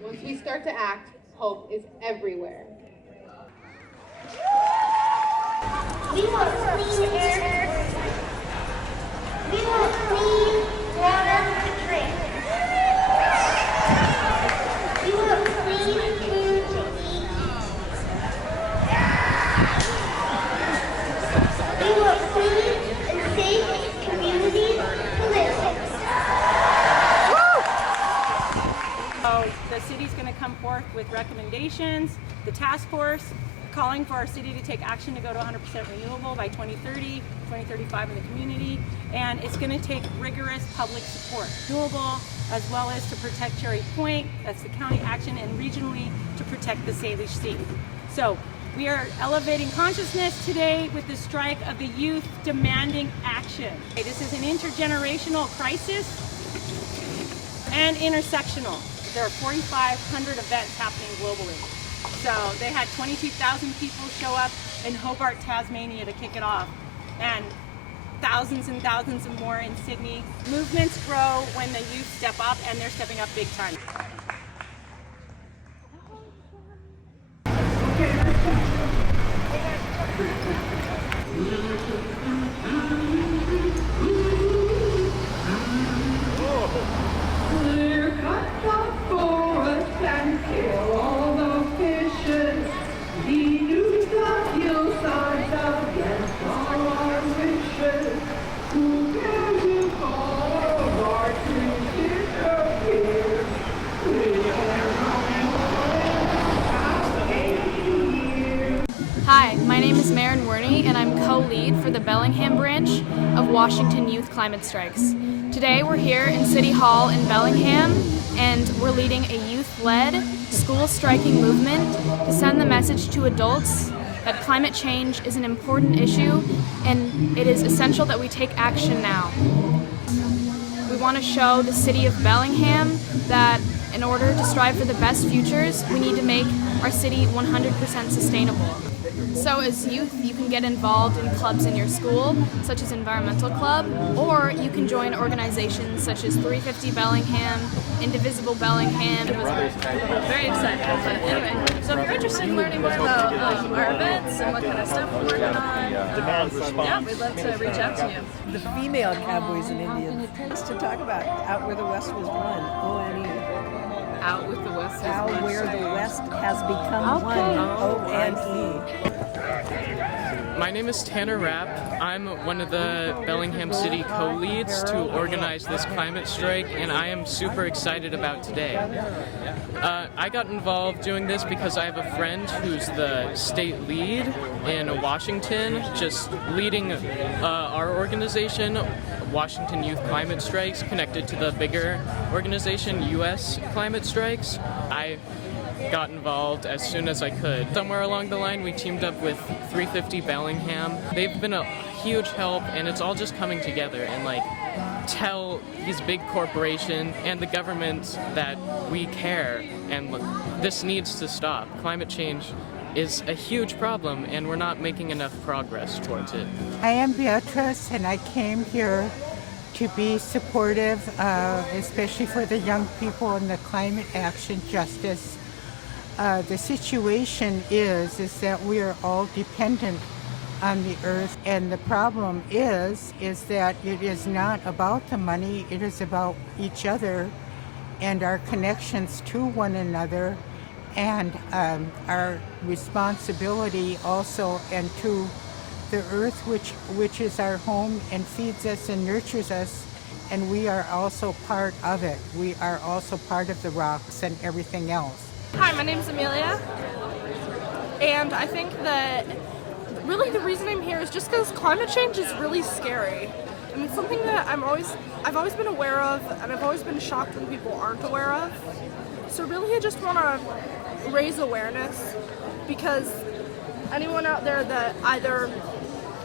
Once we start to act, hope is everywhere. We want clean air. We want clean water to drink. We want clean food to eat. We want clean and safe communities to live in. So the city's going to come forth with recommendations. The task force calling for our city to take action to go to 100% renewable by 2030, 2035 in the community, and it's going to take rigorous public support, renewable as well as to protect Cherry Point, that's the county action, and regionally to protect the Salish Sea. So we are elevating consciousness today with the strike of the youth demanding action. This is an intergenerational crisis and intersectional. There are 4,500 events happening globally. So they had 22,000 people show up in Hobart, Tasmania to kick it off, and thousands and thousands of more in Sydney. Movements grow when the youth step up, and they're stepping up big time. Clear cut the forest and kill all the fishes. Denude the hillsides against all our wishes. Who cares if all of our trees disappear? We are running away. Hi, my name is Maren Werney, and I'm co-lead for the Bellingham branch of Washington Youth Climate Strikes. Today we're here in City Hall in Bellingham, and we're leading a youth-led school striking movement to send the message to adults that climate change is an important issue and it is essential that we take action now. We want to show the city of Bellingham that in order to strive for the best futures, we need to make our city 100% sustainable. So as youth, you can get involved in clubs in your school, such as Environmental Club, or you can join organizations such as 350 Bellingham, Indivisible Bellingham. It was very exciting. But anyway, so if you're interested in learning more about our events and what kind of stuff we're working on, yeah, we'd love to reach out to you. The female cowboys and Indians. Just to talk about Out Where the West Was Won, O-N-E. Out with the West. Out Where the West Has Become One, O-N-E. My name is Tanner Rapp. I'm one of the Bellingham City co-leads to organize this climate strike, and I am super excited about today. I got involved doing this because I have a friend who's the state lead in Washington, just leading our organization, Washington Youth Climate Strikes, connected to the bigger organization, U.S. Climate Strikes. I got involved as soon as I could. Somewhere along the line, we teamed up with 350 Bellingham. They've been a huge help, and it's all just coming together and tell these big corporations and the government that we care and this needs to stop. Climate change is a huge problem, and we're not making enough progress towards it. I am Beatrice, and I came here to be supportive, especially for the young people in the climate action justice. The situation is that we are all dependent on the earth, and the problem is that it is not about the money, it is about each other and our connections to one another, and our responsibility also and to the earth which is our home and feeds us and nurtures us, and we are also part of it. We are also part of the rocks and everything else. Hi, my name is Amelia, and I think that really the reason I'm here is just because climate change is really scary. I mean, something that I've always been aware of, and I've always been shocked when people aren't aware of. So really I just want to raise awareness, because anyone out there that either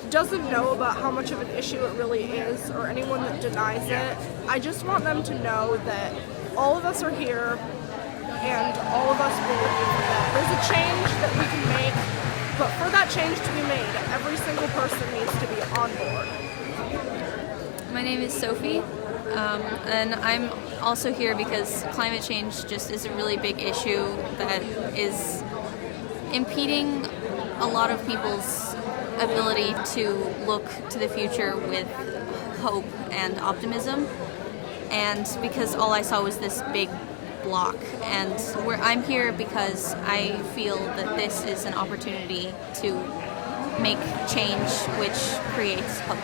doesn't know about how much of an issue it really is, or anyone that denies it, I just want them to know that all of us are here, and all of us believe that there's a change that we can make, but for that change to be made, every single person needs to be on board. My name is Sophie. and I'm also here because climate change just is a really big issue that is impeding a lot of people's ability to look to the future with hope and optimism. And because all I saw was this big block, and I'm here because I feel that this is an opportunity to make change which creates hope.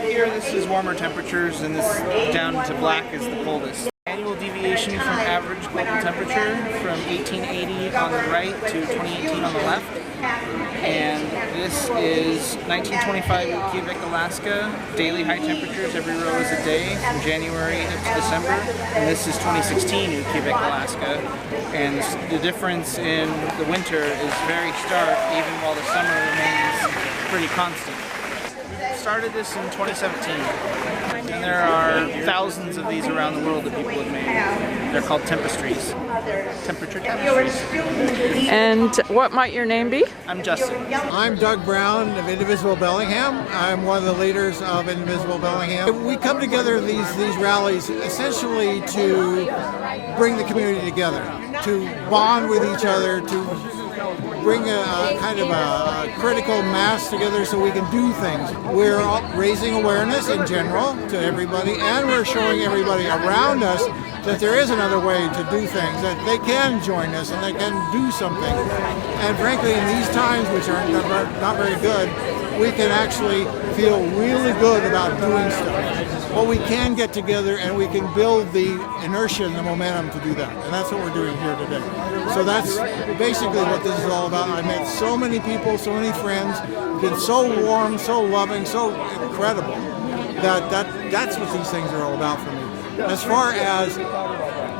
Here this is warmer temperatures, and this down to black is the coldest. Annual deviation from average global temperature from 1880 on the right to 2018 on the left. And this is 1925 Cubic, Alaska. Daily high temperatures, every row is a day from January up to December. And this is 2016 Cubic, Alaska. And the difference in the winter is very stark, even while the summer remains pretty constant. Started this in 2017, and there are thousands of these around the world that people have made. They're called tempestries, temperature tempestries. And what might your name be? I'm Justin. I'm Doug Brown of Indivisible Bellingham. I'm one of the leaders of Indivisible Bellingham. We come together these rallies essentially to bring the community together, to bond with each other, to bring a kind of a critical mass together so we can do things. We're raising awareness in general to everybody, and we're showing everybody around us that there is another way to do things, that they can join us and they can do something. And frankly, in these times, which are not very good, we can actually feel really good about doing stuff. But we can get together and we can build the inertia and the momentum to do that. And that's what we're doing here today. So that's basically what this is all about. I met so many people, so many friends, been so warm, so loving, so incredible. That's what these things are all about for me. As far as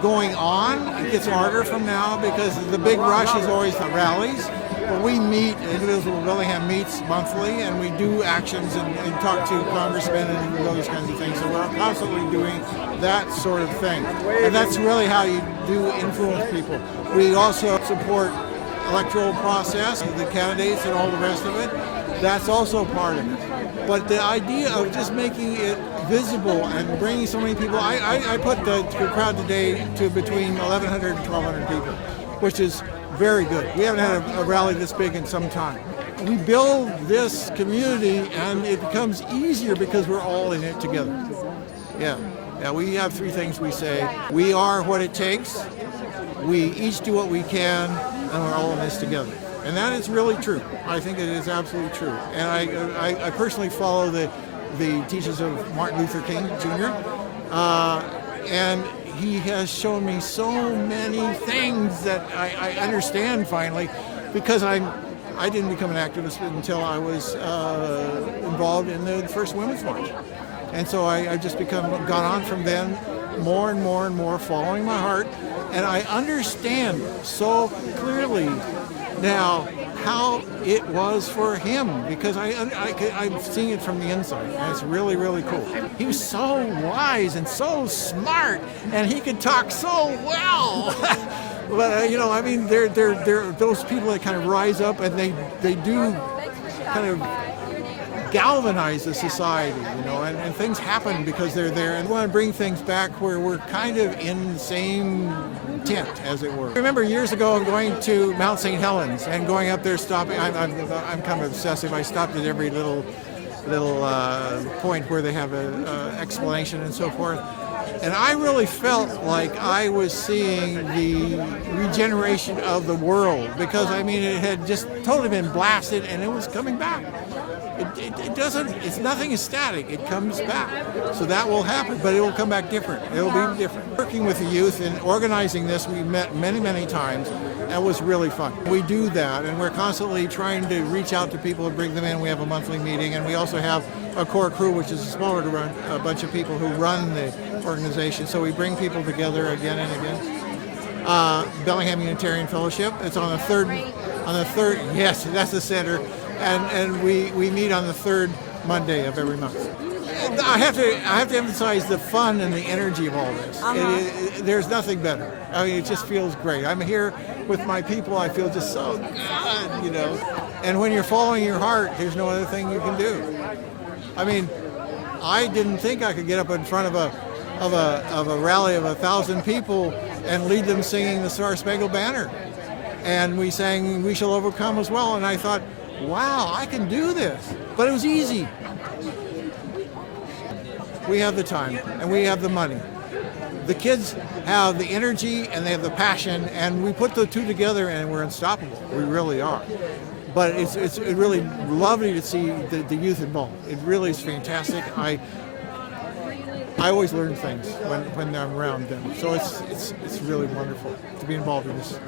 going on, it gets harder from now because the big rush is always the rallies. But we meet, Indivisible Bellingham meets monthly, and we do actions and talk to congressmen and those kinds of things. So we're constantly doing that sort of thing. And that's really how you do influence people. We also support electoral process, the candidates and all the rest of it. That's also part of it. But the idea of just making it visible and bringing so many people, I put the crowd today to between 1,100 and 1,200 people, which is very good. We haven't had a rally this big in some time. We build this community and it becomes easier because we're all in it together. Yeah, we have three things we say. We are what it takes, we each do what we can, and we're all in this together. And that is really true. I think it is absolutely true. And I personally follow the teachings of Martin Luther King Jr. And he has shown me so many things that I understand finally, because I didn't become an activist until I was involved in the first Women's March. And so I just gone on from then, more and more and more, following my heart. And I understand so clearly now how it was for him, because I'm seeing it from the inside, and it's really, really cool. He was so wise and so smart, and he could talk so well. But I mean, they're those people that kind of rise up, and they do kind of galvanize the society, and things happen because they're there, and want to bring things back where we're kind of in the same tent, as it were. I remember years ago going to Mount St. Helens and going up there, stopping. I'm kind of obsessive. I stopped at every little point where they have an explanation and so forth. And I really felt like I was seeing the regeneration of the world, because I mean, it had just totally been blasted and it was coming back. Nothing is static, it comes back. So that will happen, but it will come back different. It will be different. Working with the youth and organizing this, we met many, many times. That was really fun. We do that, and we're constantly trying to reach out to people and bring them in. We have a monthly meeting, and we also have a core crew, which is smaller to run, a bunch of people who run the organization. So we bring people together again and again. Bellingham Unitarian Fellowship. It's on the third. Yes, that's the center. And we meet on the third Monday of every month. I have to emphasize the fun and the energy of all this. There's nothing better. I mean, it just feels great. I'm here with my people. I feel just so good, And when you're following your heart, there's no other thing you can do. I mean, I didn't think I could get up in front of a rally of 1,000 people and lead them singing the Star Spangled Banner. And we sang We Shall Overcome as well. And I thought, wow, I can do this. But it was easy. We have the time and we have the money. The kids have the energy and they have the passion, and we put the two together and we're unstoppable. We really are. But it's really lovely to see the youth involved. It really is fantastic. I always learn things when I'm around them. So it's really wonderful to be involved in this.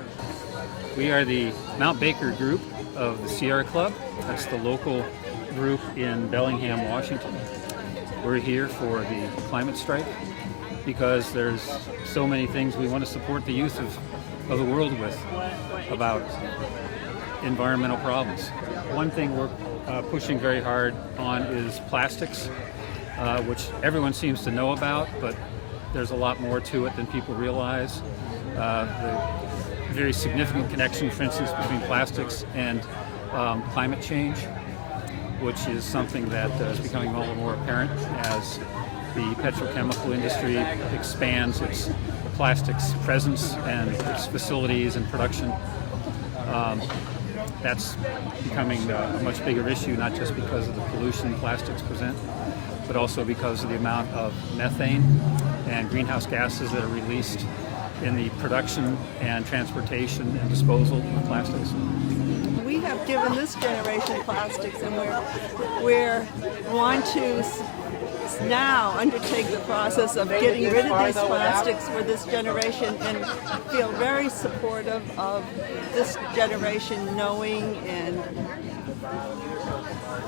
We are the Mount Baker group of the Sierra Club. That's the local group in Bellingham, Washington. We're here for the climate strike because there's so many things we want to support the youth of the world with about environmental problems. One thing we're pushing very hard on is plastics, which everyone seems to know about, but there's a lot more to it than people realize. The very significant connection, for instance, between plastics and climate change, which is something that is becoming more and more apparent as the petrochemical industry expands its plastics presence and its facilities and production. That's becoming a much bigger issue, not just because of the pollution plastics present, but also because of the amount of methane and greenhouse gases that are released in the production and transportation and disposal of plastics. We have given this generation plastics, and we want to now undertake the process of getting rid of these plastics for this generation, and feel very supportive of this generation knowing and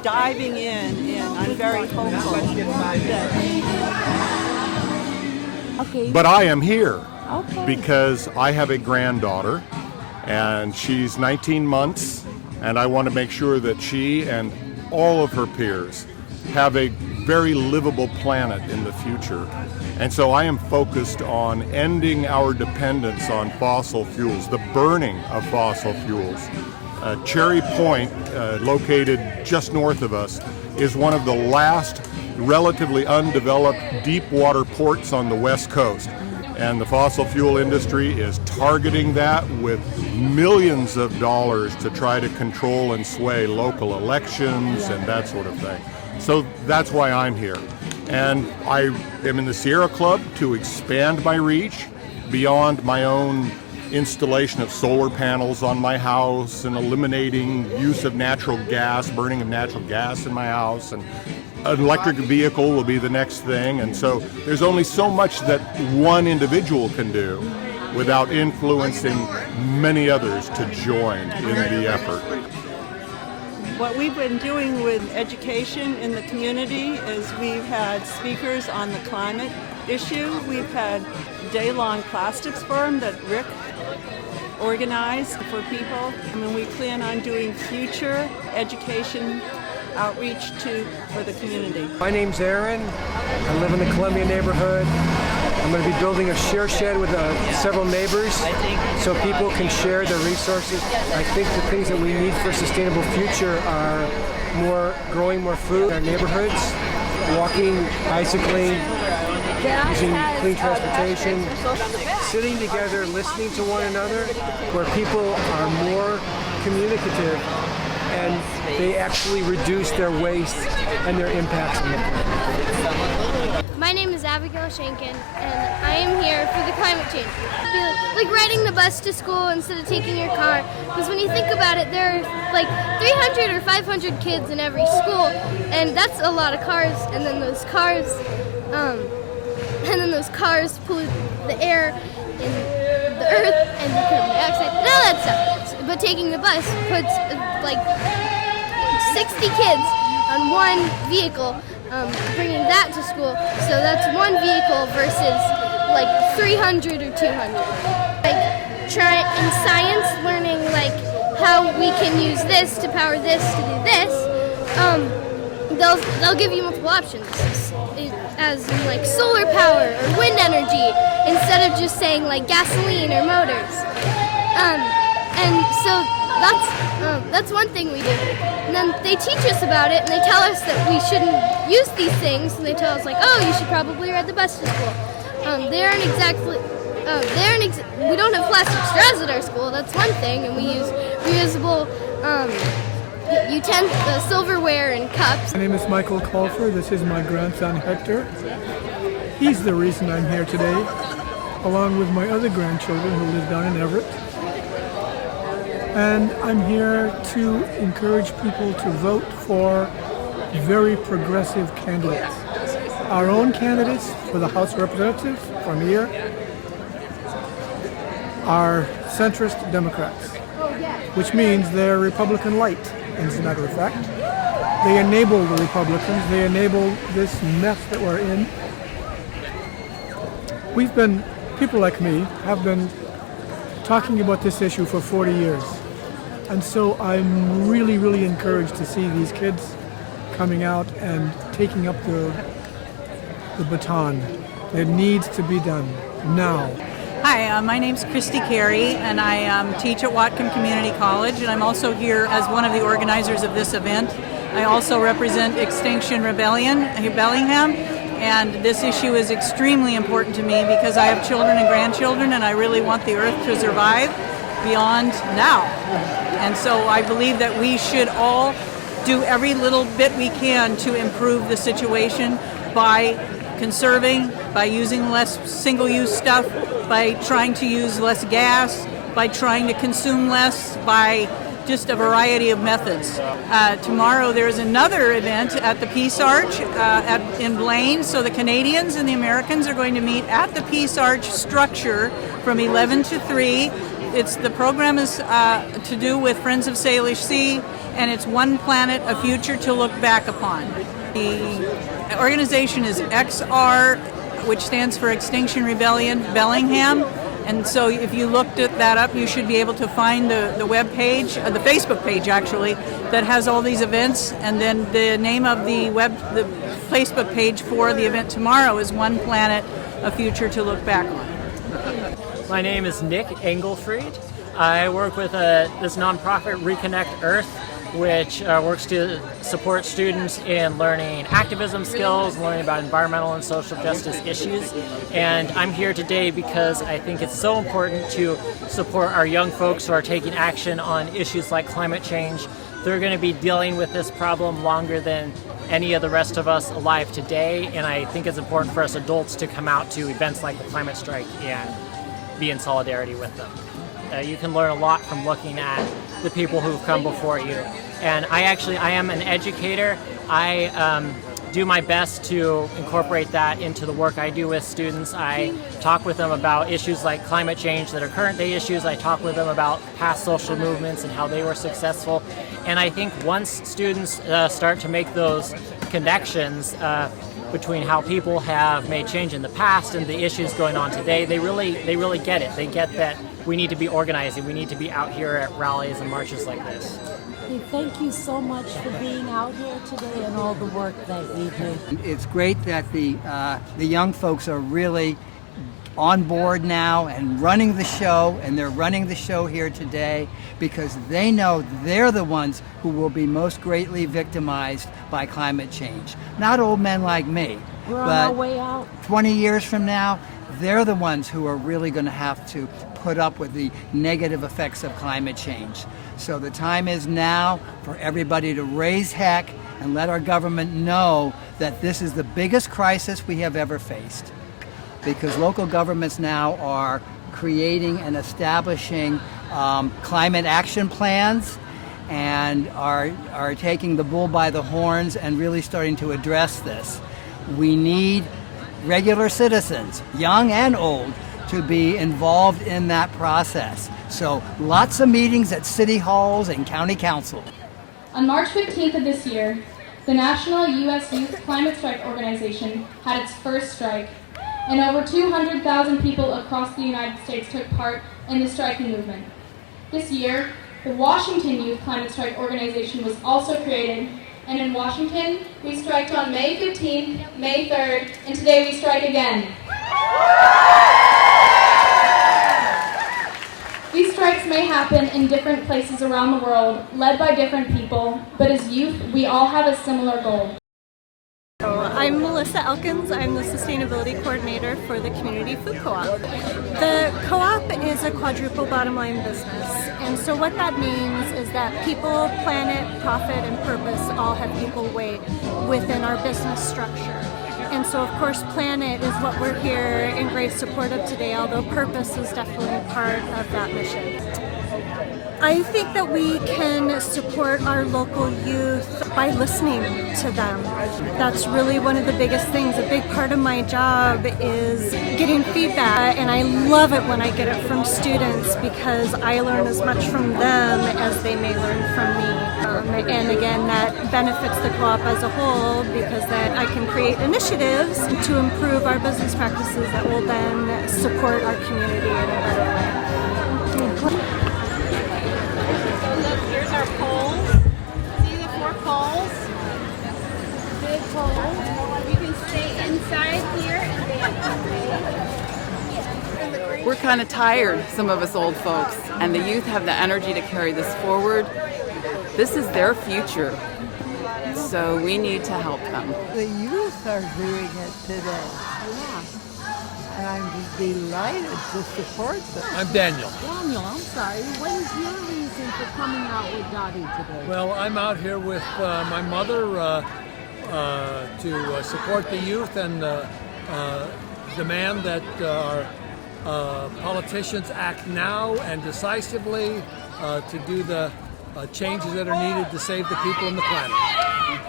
diving in, and I'm very hopeful that... But I am here because I have a granddaughter, and she's 19 months, and I want to make sure that she and all of her peers have a very livable planet in the future. And so I am focused on ending our dependence on fossil fuels, the burning of fossil fuels. Cherry Point, located just north of us, is one of the last relatively undeveloped deep water ports on the West Coast. And the fossil fuel industry is targeting that with millions of dollars to try to control and sway local elections and that sort of thing. So that's why I'm here. And I am in the Sierra Club to expand my reach beyond my own installation of solar panels on my house and eliminating use of natural gas, burning of natural gas in my house, and an electric vehicle will be the next thing. And so there's only so much that one individual can do without influencing many others to join in the effort. What we've been doing with education in the community is we've had speakers on the climate issue. We've had day-long plastics forum that Rick organized for people. I mean, we plan on doing future education outreach for the community. My name's Aaron. I live in the Columbia neighborhood. I'm going to be building a share shed with several neighbors so people can share their resources. I think the things that we need for a sustainable future are growing more food in our neighborhoods, walking, bicycling, using clean transportation, sitting together, listening to one another, where people are more communicative and they actually reduce their waste and their impacts on the planet. My name is Abigail Shankin, and I am here for the climate change. Like riding the bus to school instead of taking your car, because when you think about it, there are like 300 or 500 kids in every school, and that's a lot of cars. And then those cars pollute the air and the earth and the carbon dioxide and all that stuff. But taking the bus puts like 60 kids on one vehicle, bringing that to school. So that's one vehicle versus like 300 or 200. Like in science, learning like how we can use this to power this to do this. They'll give you multiple options, as in like solar power or wind energy, instead of just saying like gasoline or motors. And so that's one thing we do. And then they teach us about it, and they tell us that we shouldn't use these things, and they tell us like, oh, you should probably ride the bus to school. We don't have plastic straws at our school. That's one thing, and we use reusable silverware and cups. My name is Michael Colfer. This is my grandson Hector. He's the reason I'm here today, along with my other grandchildren who live down in Everett. And I'm here to encourage people to vote for very progressive candidates. Our own candidates for the House of Representatives from here are centrist Democrats, which means they're Republican light, as a matter of fact. They enable the Republicans, they enable this mess that we're in. People like me have been talking about this issue for 40 years. And so I'm really, really encouraged to see these kids coming out and taking up the baton. It needs to be done now. Hi, my name's Christy Carey, and I teach at Whatcom Community College, and I'm also here as one of the organizers of this event. I also represent Extinction Rebellion in Bellingham, and this issue is extremely important to me because I have children and grandchildren, and I really want the earth to survive beyond now. And so I believe that we should all do every little bit we can to improve the situation by conserving, by using less single-use stuff, by trying to use less gas, by trying to consume less, by just a variety of methods. Tomorrow there's another event at the Peace Arch in Blaine, so the Canadians and the Americans are going to meet at the Peace Arch structure from 11 to 3. The program is to do with Friends of Salish Sea, and it's One Planet, a Future to Look Back Upon. The organization is XR, which stands for Extinction Rebellion Bellingham. And so if you looked that up, you should be able to find the web page, the Facebook page actually, that has all these events. And then the name of the Facebook page for the event tomorrow is One Planet, a Future to Look Back on. My name is Nick Engelfried. I work with this nonprofit Reconnect Earth, which works to support students in learning activism skills, learning about environmental and social justice issues. And I'm here today because I think it's so important to support our young folks who are taking action on issues like climate change. They're going to be dealing with this problem longer than any of the rest of us alive today, and I think it's important for us adults to come out to events like the climate strike and be in solidarity with them. You can learn a lot from looking at the people who've come before you. And I am an educator. I do my best to incorporate that into the work I do with students. I talk with them about issues like climate change that are current day issues. I talk with them about past social movements and how they were successful. And I think once students start to make those connections between how people have made change in the past and the issues going on today, they really get it. They get that we need to be organizing. We need to be out here at rallies and marches like this. Hey, thank you so much for being out here today and all the work that you do. It's great that the young folks are really on board now and running the show, and they're running the show here today because they know they're the ones who will be most greatly victimized by climate change. Not old men like me, We're on our way out. 20 years from now, they're the ones who are really going to have to put up with the negative effects of climate change. So the time is now for everybody to raise heck and let our government know that this is the biggest crisis we have ever faced. Because local governments now are creating and establishing climate action plans and are taking the bull by the horns and really starting to address this. We need regular citizens, young and old, to be involved in that process. So lots of meetings at city halls and county council. On March 15th of this year, the National U.S. Youth Climate Strike Organization had its first strike, and over 200,000 people across the United States took part in the striking movement. This year, the Washington Youth Climate Strike Organization was also created, and in Washington, we striked on May 15th, May 3rd, and today we strike again. These strikes Projects may happen in different places around the world, led by different people, but as youth, we all have a similar goal. I'm Melissa Elkins. I'm the Sustainability Coordinator for the Community Food Co-op. The co-op is a quadruple bottom line business, and so what that means is that people, planet, profit, and purpose all have equal weight within our business structure. And so of course planet is what we're here in great support of today, although purpose is definitely part of that mission. I think that we can support our local youth by listening to them. That's really one of the biggest things. A big part of my job is getting feedback, and I love it when I get it from students because I learn as much from them as they may learn from me. And again, that benefits the co-op as a whole because then I can create initiatives to improve our business practices that will then support our community in a better way. Here's our poles. See the 4 poles? Big poles. You can stay inside here and We're kind of tired, some of us old folks, and the youth have the energy to carry this forward. This is their future, so we need to help them. The youth are doing it today. And I'm delighted to support them. I'm Daniel. Daniel, I'm sorry. What is your reason for coming out with Dottie today? Well, I'm out here with my mother to support the youth and demand that our politicians act now and decisively to do the changes that are needed to save the people and the planet.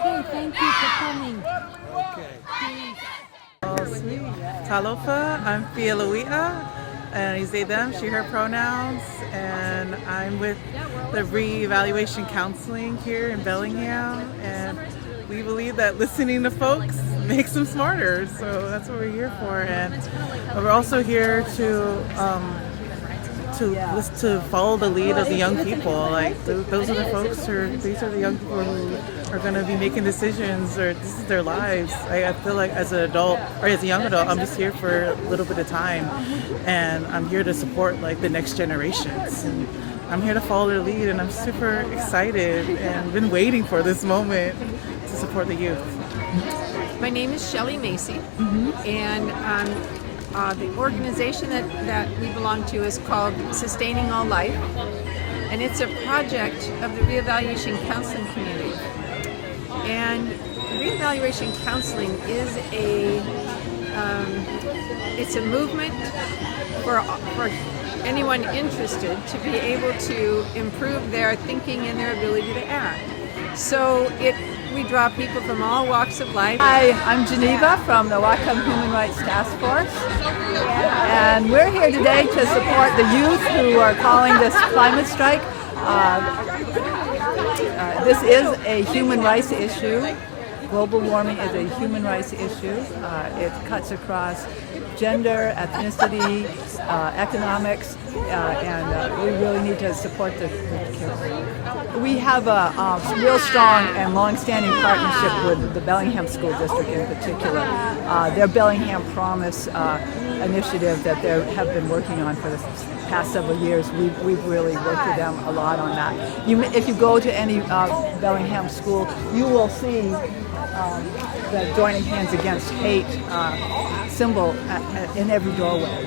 Okay, thank you for coming. Okay. Talofa, I'm Fialuia, and I say them, she, her pronouns, and I'm with the Reevaluation Counseling here in Bellingham, and we believe that listening to folks makes them smarter, so that's what we're here for. And we're also here to follow the lead of the young people. Like those are the folks these are the young people who are going to be making decisions, or this is their lives. I feel like as an adult or as a young adult, I'm just here for a little bit of time, and I'm here to support like the next generations. And I'm here to follow their lead, and I'm super excited and been waiting for this moment to support the youth. My name is Shelley Macy, and the organization that we belong to is called Sustaining All Life, and it's a project of the Reevaluation Counseling Community. And Reevaluation Counseling is it's a movement for anyone interested to be able to improve their thinking and their ability to act. So we draw people from all walks of life. Hi, I'm Geneva from the Whatcom Human Rights Task Force, and we're here today to support the youth who are calling this climate strike. This is a human rights issue. Global warming is a human rights issue. It cuts across gender, ethnicity, economics, and we really need to support the kids. We have a real strong and long-standing partnership with the Bellingham School District in particular. Their Bellingham Promise initiative that they have been working on for the past several years, we've really worked with them a lot on that. If you go to any Bellingham school, you will see the Joining Hands Against Hate symbol in every doorway.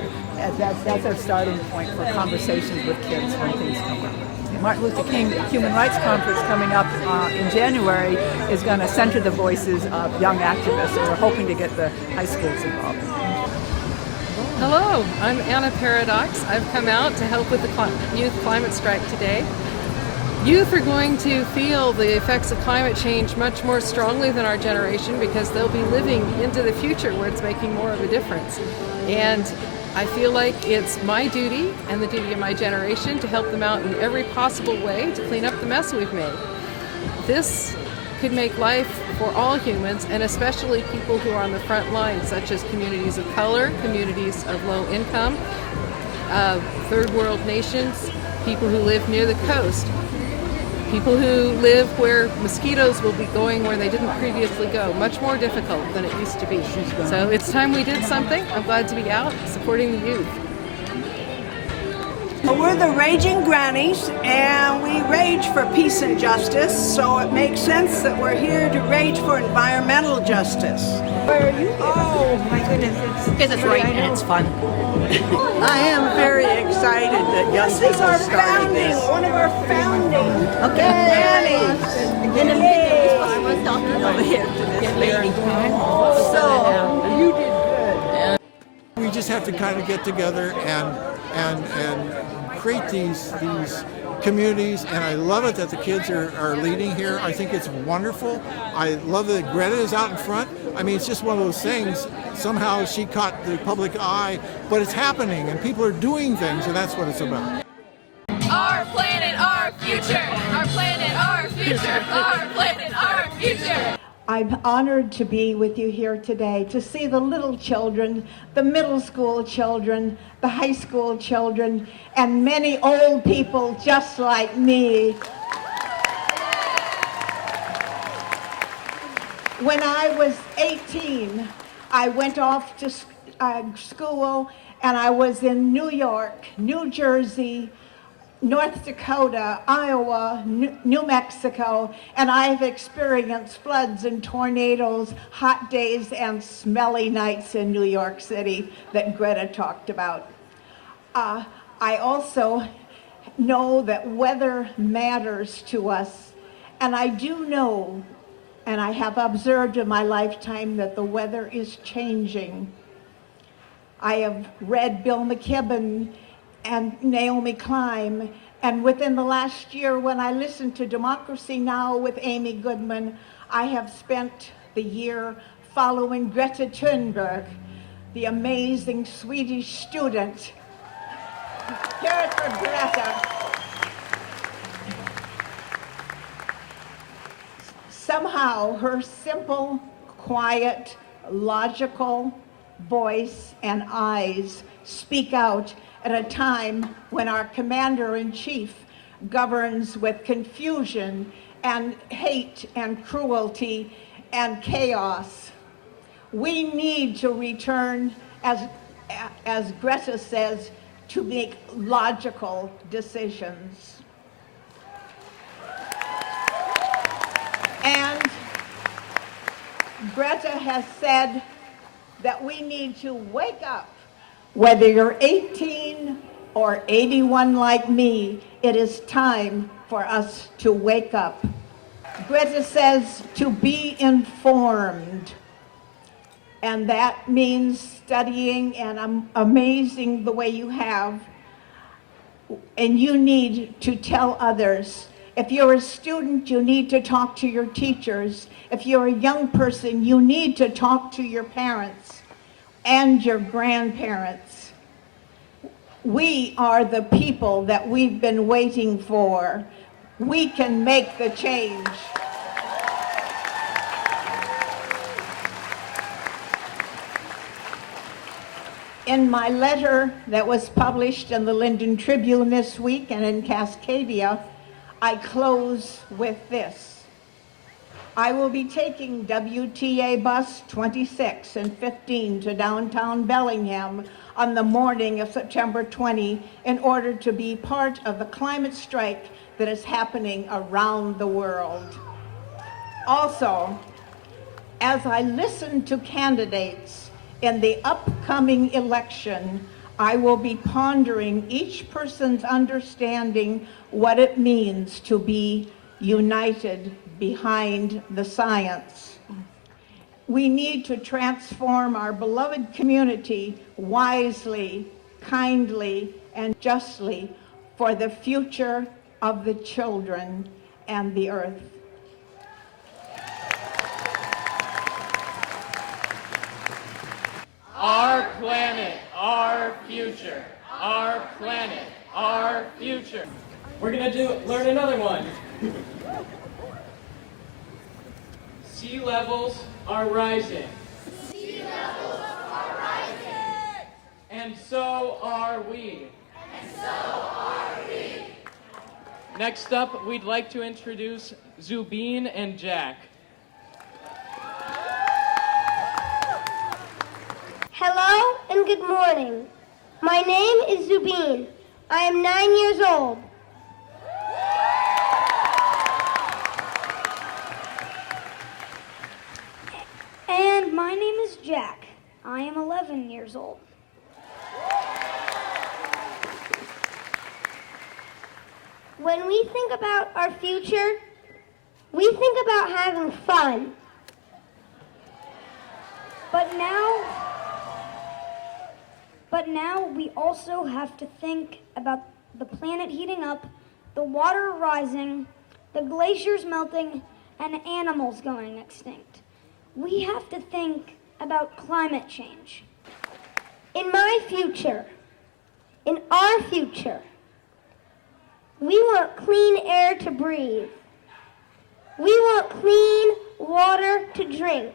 That's our starting point for conversations with kids when things come up. Martin Luther King Human Rights Conference coming up in January is going to center the voices of young activists, and we're hoping to get the high schools involved. Hello, I'm Anna Paradox. I've come out to help with the youth climate strike today. Youth are going to feel the effects of climate change much more strongly than our generation because they'll be living into the future where it's making more of a difference. And I feel like it's my duty and the duty of my generation to help them out in every possible way to clean up the mess we've made. This could make life for all humans, and especially people who are on the front line, such as communities of color, communities of low income, third world nations, people who live near the coast, people who live where mosquitoes will be going where they didn't previously go. Much more difficult than it used to be. So it's time we did something. I'm glad to be out supporting the youth. We're the Raging Grannies, and we rage for peace and justice, so it makes sense that we're here to rage for environmental justice. Where are you? Oh my goodness, Because it's right and it's fun. I am very excited that young people started this. One of our founding grannies. I was talking over here to this lady. So, you did good. We just have to kind of get together and create these communities, and I love it that the kids are leading here. I think it's wonderful. I love that Greta is out in front. I mean, it's just one of those things. Somehow she caught the public eye, but it's happening, and people are doing things, and that's what it's about. Our planet, our future. Our planet, our future. Our planet, our future. I'm honored to be with you here today, to see the little children, the middle school children, the high school children, and many old people just like me. When I was 18, I went off to school, and I was in New York, New Jersey, North Dakota, Iowa, New Mexico, and I've experienced floods and tornadoes, hot days, and smelly nights in New York City that Greta talked about. I also know that weather matters to us, and I do know, and I have observed in my lifetime, that the weather is changing. I have read Bill McKibben and Naomi Klein, and within the last year, when I listened to Democracy Now! With Amy Goodman, I have spent the year following Greta Thunberg, the amazing Swedish student. Hear it for Greta. Somehow, her simple, quiet, logical voice and eyes speak out at a time when our commander-in-chief governs with confusion and hate and cruelty and chaos. We need to return, as Greta says, to make logical decisions. And Greta has said that we need to wake up. Whether you're 18 or 81 like me, it is time for us to wake up. Greta says to be informed, and that means studying, and I'm amazing the way you have, and you need to tell others. If you're a student, you need to talk to your teachers. If you're a young person, you need to talk to your parents and your grandparents. We are the people that we've been waiting for. We can make the change. In my letter that was published in the Linden Tribune this week and in Cascadia, I close with this. I will be taking WTA bus 26 and 15 to downtown Bellingham on the morning of September 20 in order to be part of the climate strike that is happening around the world. Also, as I listen to candidates in the upcoming election, I will be pondering each person's understanding what it means to be united behind the science. We need to transform our beloved community wisely, kindly, and justly for the future of the children and the earth. Our planet, our future. Our planet, our future. We're gonna learn another one. Sea levels are rising. Sea levels are rising. And so are we. And so are we. Next up, we'd like to introduce Zubeen and Jack. Hello and good morning. My name is Zubeen. I am 9 years old. And my name is Jack. I am 11 years old. When we think about our future, we think about having fun. But now we also have to think about the planet heating up, the water rising, the glaciers melting, and animals going extinct. We have to think about climate change. In my future, in our future, we want clean air to breathe. We want clean water to drink.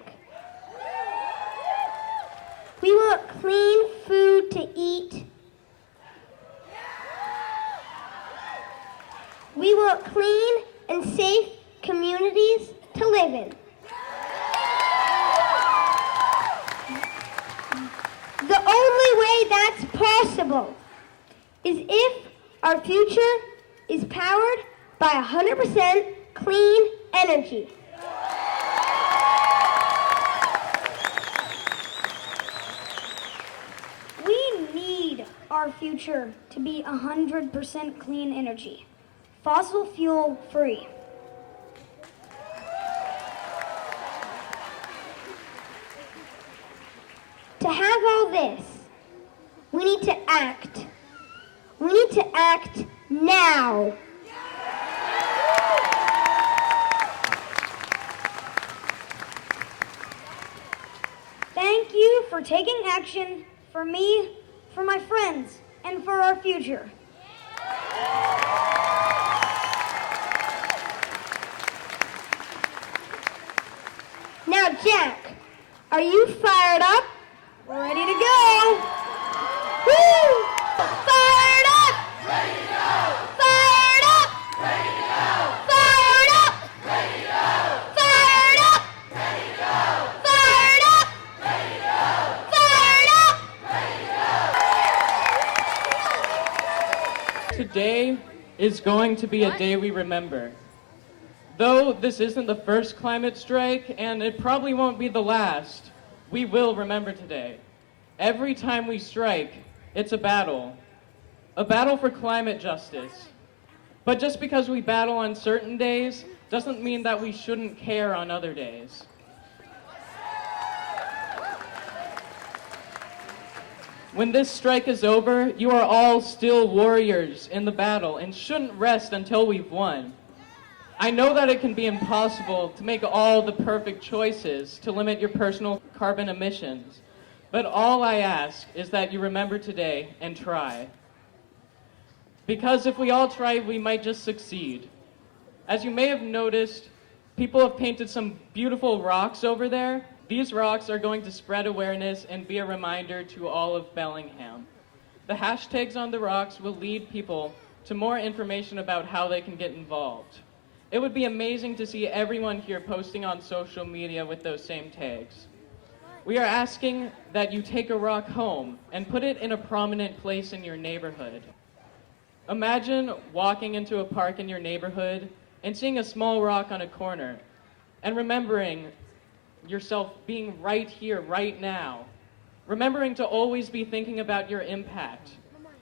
We want clean food to eat. We want clean and safe communities to live in. The only way that's possible is if our future is powered by 100% clean energy. We need our future to be 100% clean energy, fossil fuel free. To have all this, we need to act. We need to act now. Thank you for taking action for me, for my friends, and for our future. Now, Jack, are you fired up? We're ready to go. Woo! Fired up! Ready to go! Fired up! Ready to go! Fired up! Ready to go! Fired up! Ready to go! Fired up! Ready to go! Fired up! Ready to go! Today is going to be a day we remember. Though this isn't the first climate strike, and it probably won't be the last, we will remember today. Every time we strike, it's a battle for climate justice. But just because we battle on certain days doesn't mean that we shouldn't care on other days. When this strike is over, you are all still warriors in the battle and shouldn't rest until we've won. I know that it can be impossible to make all the perfect choices to limit your personal carbon emissions, but all I ask is that you remember today and try. Because if we all try, we might just succeed. As you may have noticed, people have painted some beautiful rocks over there. These rocks are going to spread awareness and be a reminder to all of Bellingham. The hashtags on the rocks will lead people to more information about how they can get involved. It would be amazing to see everyone here posting on social media with those same tags. We are asking that you take a rock home and put it in a prominent place in your neighborhood. Imagine walking into a park in your neighborhood and seeing a small rock on a corner and remembering yourself being right here, right now. Remembering to always be thinking about your impact.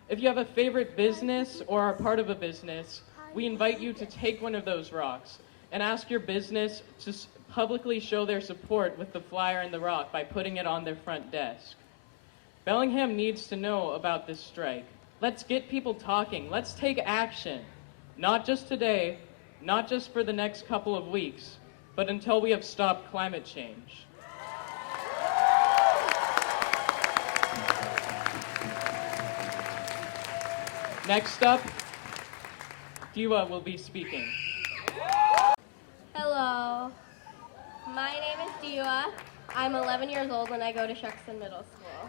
If you have a favorite business or are part of a business, we invite you to take one of those rocks and ask your business to publicly show their support with the flyer and the rock by putting it on their front desk. Bellingham needs to know about this strike. Let's get people talking. Let's take action. Not just today, not just for the next couple of weeks, but until we have stopped climate change. Next up, Diwa will be speaking. Hello, my name is Diwa. I'm 11 years old and I go to Shuxton Middle School.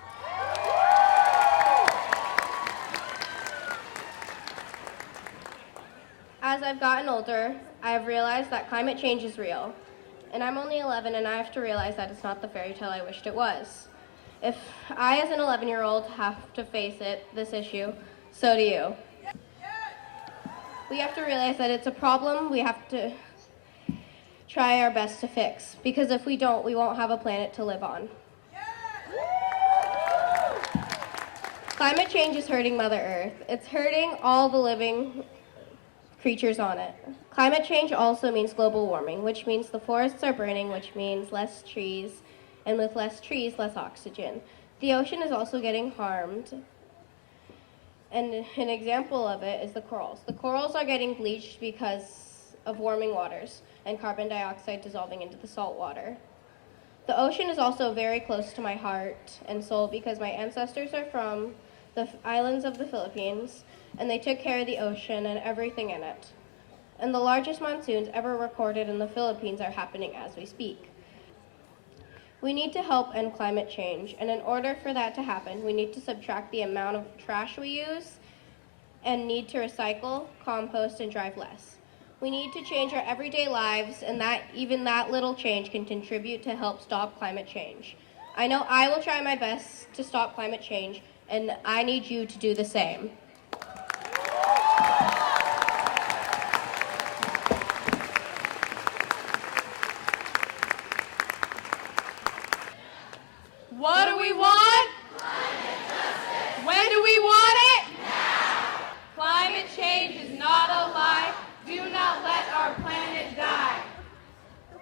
As I've gotten older, I have realized that climate change is real. And I'm only 11 and I have to realize that it's not the fairy tale I wished it was. If I, as an 11-year-old, have to face this issue, so do you. We have to realize that it's a problem we have to try our best to fix, because if we don't, we won't have a planet to live on. Climate change is hurting Mother Earth. It's hurting all the living creatures on it. Climate change also means global warming, which means the forests are burning, which means less trees, and with less trees, less oxygen. The ocean is also getting harmed, and an example of it is the corals. The corals are getting bleached because of warming waters and carbon dioxide dissolving into the salt water. The ocean is also very close to my heart and soul because my ancestors are from the islands of the Philippines, and they took care of the ocean and everything in it. And the largest monsoons ever recorded in the Philippines are happening as we speak. We need to help end climate change, and in order for that to happen, we need to subtract the amount of trash we use and need to recycle, compost, and drive less. We need to change our everyday lives, and even that little change can contribute to help stop climate change. I know I will try my best to stop climate change, and I need you to do the same. What do we want? When do we want it? Now. Climate change is not a lie. Do not let our planet die.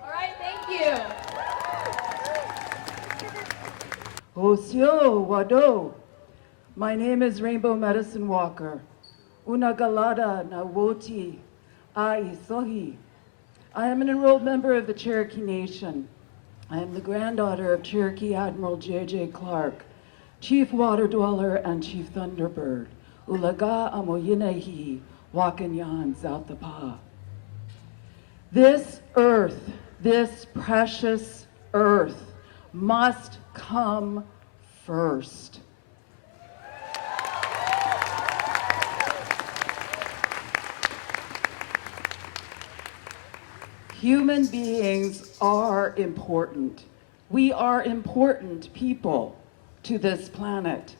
All right, thank you. Osyo Wado. My name is Rainbow Medicine Walker. Unagalada Nawoti Ai Sohi. I am an enrolled member of the Cherokee Nation. I am the granddaughter of Cherokee Admiral J.J. Clark, Chief Water Dweller and Chief Thunderbird. Ulaga Amoyinehi Wakanyan Zautapa. This earth, this precious earth, must come first. Human beings are important. We are important people to this planet,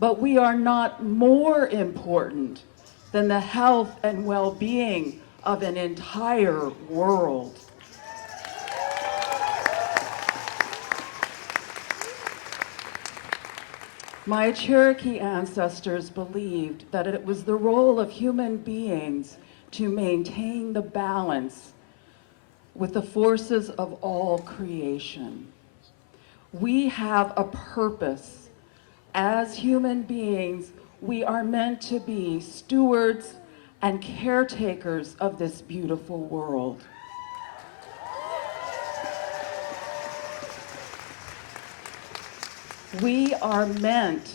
but we are not more important than the health and well-being of an entire world. My Cherokee ancestors believed that it was the role of human beings to maintain the balance with the forces of all creation. We have a purpose. As human beings, we are meant to be stewards and caretakers of this beautiful world. We are meant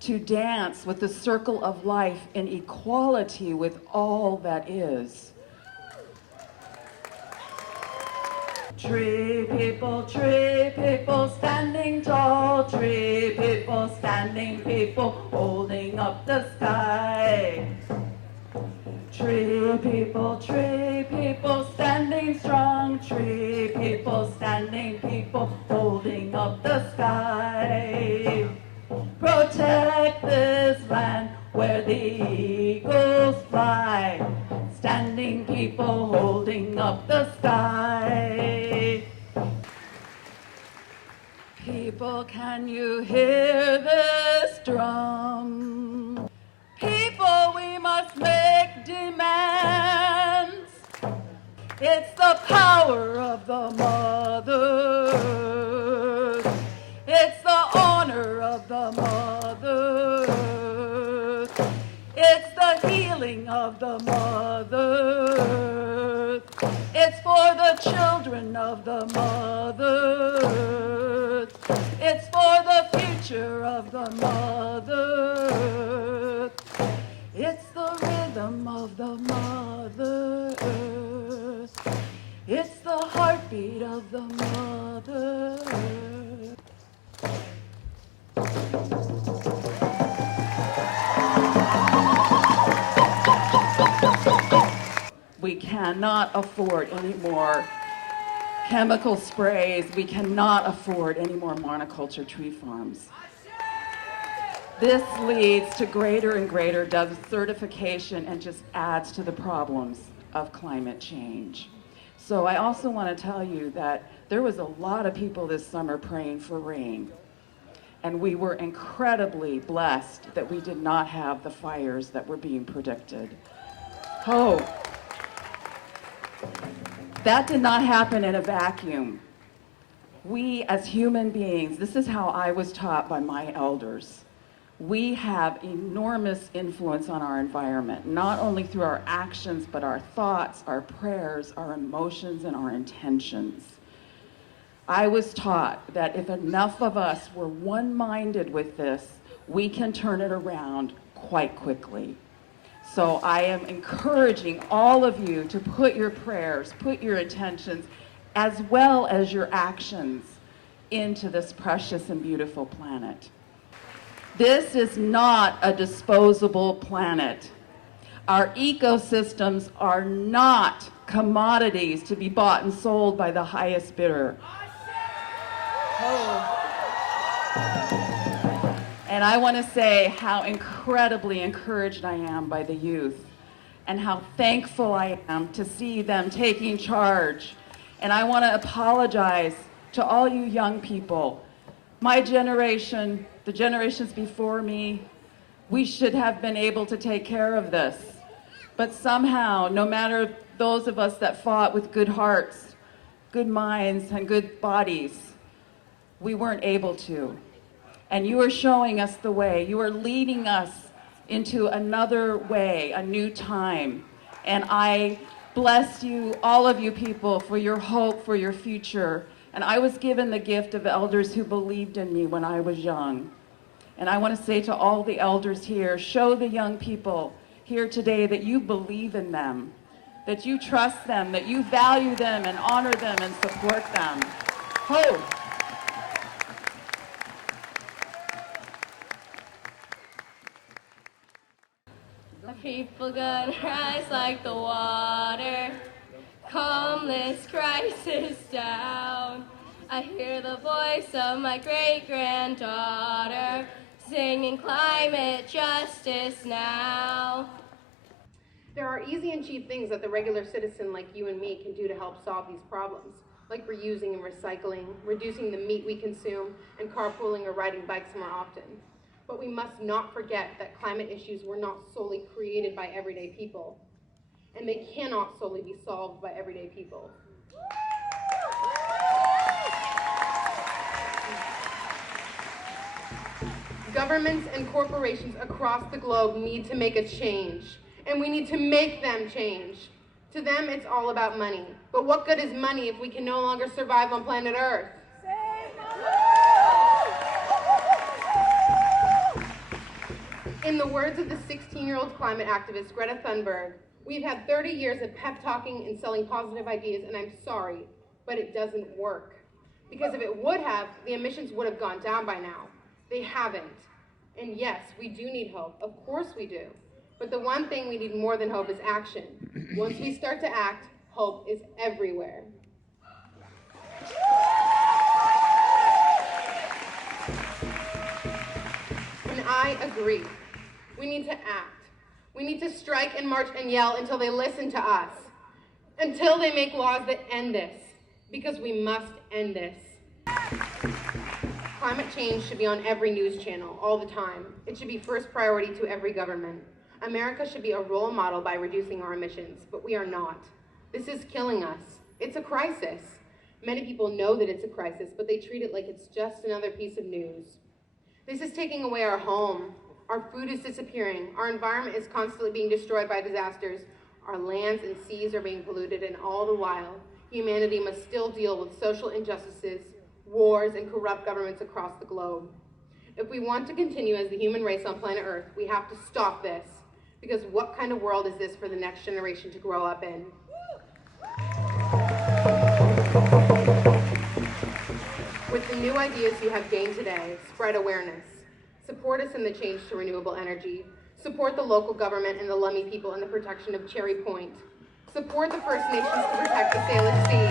to dance with the circle of life in equality with all that is. Tree people, standing tall. Tree people, holding up the sky. Tree people, standing strong. Tree people, holding up the sky. Protect this land where the eagles fly. Standing people holding up the sky. People, can you hear this drum? People, we must make demands. It's the power of the mother. It's the honor of the mother. It's the healing of the mother. It's for the children of the mother. It's for the future of the mother. It's the rhythm of the mother earth. It's the heartbeat of the mother. We cannot afford any more chemical sprays. We cannot afford any more monoculture tree farms. This leads to greater and greater desertification and just adds to the problems of climate change. So I also want to tell you that there was a lot of people this summer praying for rain. And we were incredibly blessed that we did not have the fires that were being predicted. Oh, that did not happen in a vacuum. We as human beings, this is how I was taught by my elders. We have enormous influence on our environment, not only through our actions, but our thoughts, our prayers, our emotions, and our intentions. I was taught that if enough of us were one-minded with this, we can turn it around quite quickly. So I am encouraging all of you to put your prayers, put your intentions, as well as your actions into this precious and beautiful planet. This is not a disposable planet. Our ecosystems are not commodities to be bought and sold by the highest bidder. And I want to say how incredibly encouraged I am by the youth and how thankful I am to see them taking charge. And I want to apologize to all you young people. My generation, the generations before me, we should have been able to take care of this. But somehow, no matter those of us that fought with good hearts, good minds, and good bodies, we weren't able to. And you are showing us the way. You are leading us into another way, a new time. And I bless you, all of you people, for your hope, for your future. And I was given the gift of elders who believed in me when I was young. And I want to say to all the elders here, show the young people here today that you believe in them, that you trust them, that you value them and honor them and support them. Ho! People gonna rise like the water, calm this crisis down. I hear the voice of my great-granddaughter singing climate justice now. There are easy and cheap things that the regular citizen like you and me can do to help solve these problems, like reusing and recycling, reducing the meat we consume, and carpooling or riding bikes more often. But we must not forget that climate issues were not solely created by everyday people, and they cannot solely be solved by everyday people. Governments and corporations across the globe need to make a change, and we need to make them change. To them, it's all about money. But what good is money if we can no longer survive on planet Earth? In the words of the 16-year-old climate activist Greta Thunberg, we've had 30 years of pep talking and selling positive ideas, and I'm sorry, but it doesn't work. Because if it would have, the emissions would have gone down by now. They haven't. And yes, we do need hope. Of course we do. But the one thing we need more than hope is action. Once we start to act, hope is everywhere. And I agree. We need to act. We need to strike and march and yell until they listen to us. Until they make laws that end this. Because we must end this. Climate change should be on every news channel, all the time. It should be first priority to every government. America should be a role model by reducing our emissions, but we are not. This is killing us. It's a crisis. Many people know that it's a crisis, but they treat it like it's just another piece of news. This is taking away our home. Our food is disappearing. Our environment is constantly being destroyed by disasters. Our lands and seas are being polluted, and all the while, humanity must still deal with social injustices, wars, and corrupt governments across the globe. If we want to continue as the human race on planet Earth, we have to stop this. Because what kind of world is this for the next generation to grow up in? With the new ideas you have gained today, spread awareness. Support us in the change to renewable energy. Support the local government and the Lummi people in the protection of Cherry Point. Support the First Nations to protect the Salish Sea.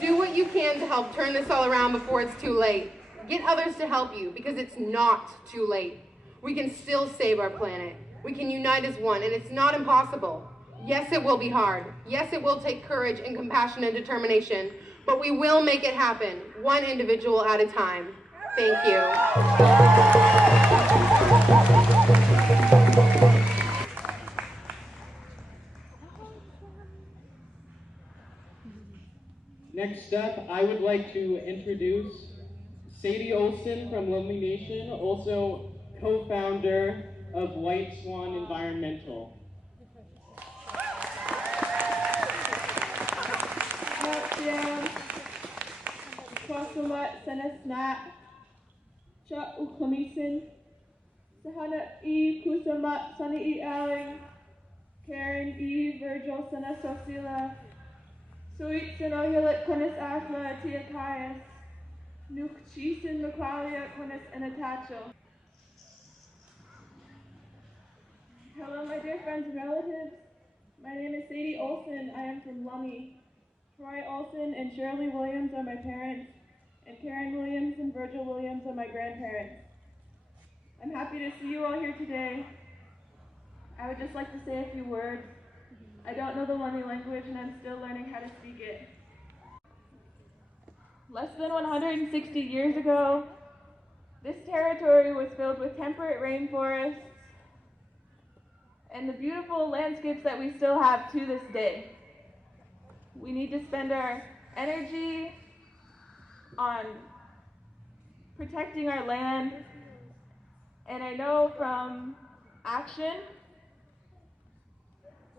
Do what you can to help turn this all around before it's too late. Get others to help you, because it's not too late. We can still save our planet. We can unite as one, and it's not impossible. Yes, it will be hard. Yes, it will take courage and compassion and determination, but we will make it happen, one individual at a time. Thank you. Next up, I would like to introduce Sadie Olson from Lonely Nation, also co-founder of White Swan Environmental. Kwasumat Sanasnat Cha Uklamisin Sahana E Kusamat Sunny E Ali Karen E Virgil Sanasosila Sweet Sinohilit Quinnis Afla Tiakaias Nuk Chisin Maqualia Quinnis Anatacho. Hello, my dear friends and relatives. My name is Sadie Olson. I am from Lummi. Troy Olson and Shirley Williams are my parents, and Karen Williams and Virgil Williams are my grandparents. I'm happy to see you all here today. I would just like to say a few words. I don't know the Lummi language, and I'm still learning how to speak it. Less than 160 years ago, this territory was filled with temperate rainforests and the beautiful landscapes that we still have to this day. We need to spend our energy on protecting our land, and I know from action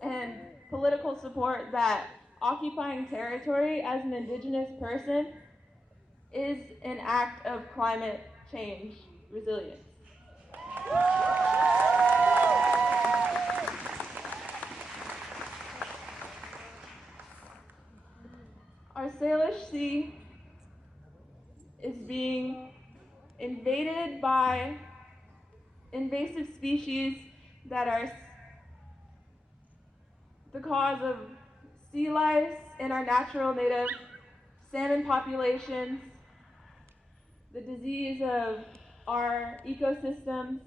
and political support that occupying territory as an Indigenous person is an act of climate change resilience. Our Salish Sea is being invaded by invasive species that are the cause of sea lice in our natural native salmon populations, the disease of our ecosystems.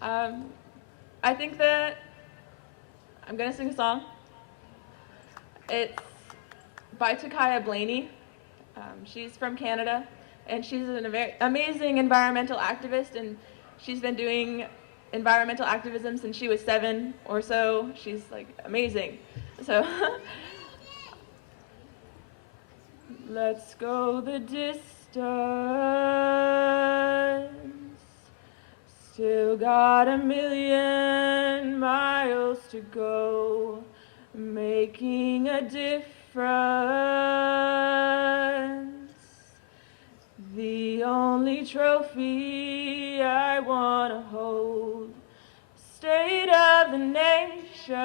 I think that I'm going to sing a song. It's by Takaya Blaney. She's from Canada, and she's an amazing environmental activist, and she's been doing environmental activism since she was 7 or so. She's like amazing. So let's go the distance, still got 1,000,000 miles to go, making a difference. The only trophy I want to hold, state of the nation,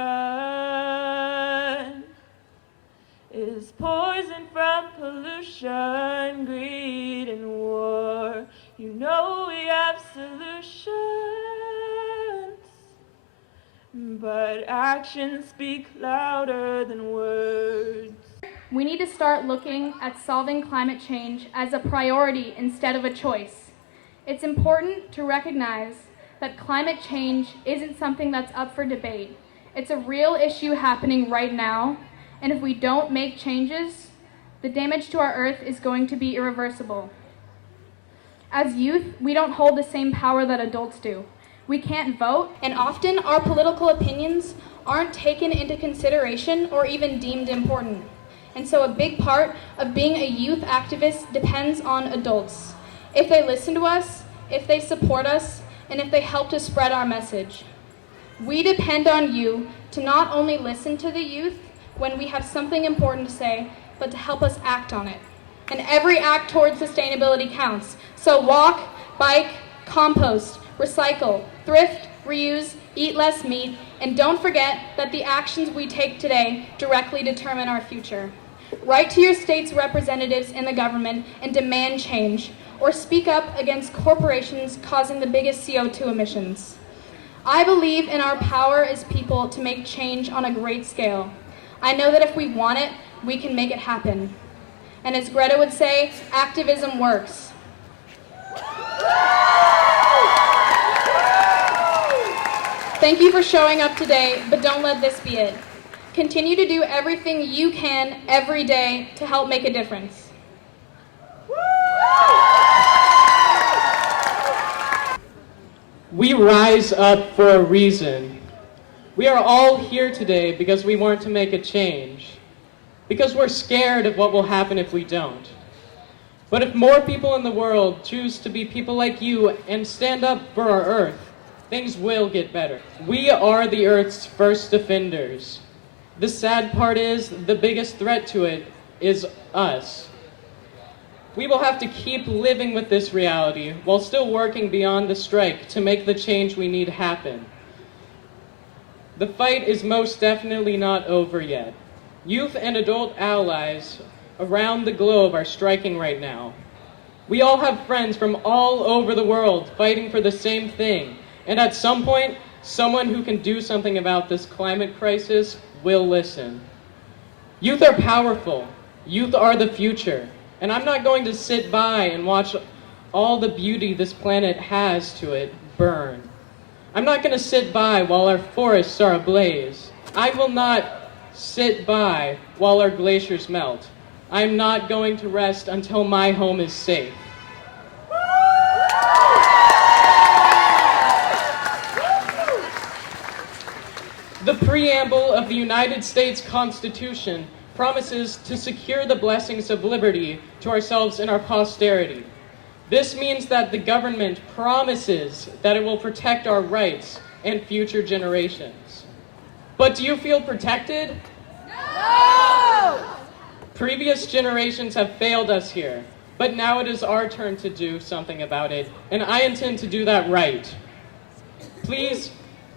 is poison from pollution, greed, and war. You know we have solutions, but actions speak louder than words. We need to start looking at solving climate change as a priority instead of a choice. It's important to recognize that climate change isn't something that's up for debate. It's a real issue happening right now, and if we don't make changes, the damage to our Earth is going to be irreversible. As youth, we don't hold the same power that adults do. We can't vote, and often our political opinions aren't taken into consideration or even deemed important. And so a big part of being a youth activist depends on adults. If they listen to us, if they support us, and if they help to spread our message. We depend on you to not only listen to the youth when we have something important to say, but to help us act on it. And every act towards sustainability counts. So walk, bike, compost, recycle, thrift, reuse, eat less meat, and don't forget that the actions we take today directly determine our future. Write to your state's representatives in the government and demand change, or speak up against corporations causing the biggest CO2 emissions. I believe in our power as people to make change on a great scale. I know that if we want it, we can make it happen. And as Greta would say, activism works. Thank you for showing up today, but don't let this be it. Continue to do everything you can every day to help make a difference. We rise up for a reason. We are all here today because we want to make a change. Because we're scared of what will happen if we don't. But if more people in the world choose to be people like you and stand up for our Earth, things will get better. We are the Earth's first defenders. The sad part is, the biggest threat to it is us. We will have to keep living with this reality while still working beyond the strike to make the change we need happen. The fight is most definitely not over yet. Youth and adult allies around the globe are striking right now. We all have friends from all over the world fighting for the same thing. And at some point, someone who can do something about this climate crisis will listen. Youth are powerful. Youth are the future. And I'm not going to sit by and watch all the beauty this planet has to it burn. I'm not going to sit by while our forests are ablaze. I will not sit by while our glaciers melt. I'm not going to rest until my home is safe. The preamble of the United States Constitution promises to secure the blessings of liberty to ourselves and our posterity. This means that the government promises that it will protect our rights and future generations. But do you feel protected? No! Previous generations have failed us here, but now it is our turn to do something about it, and I intend to do that right. Please,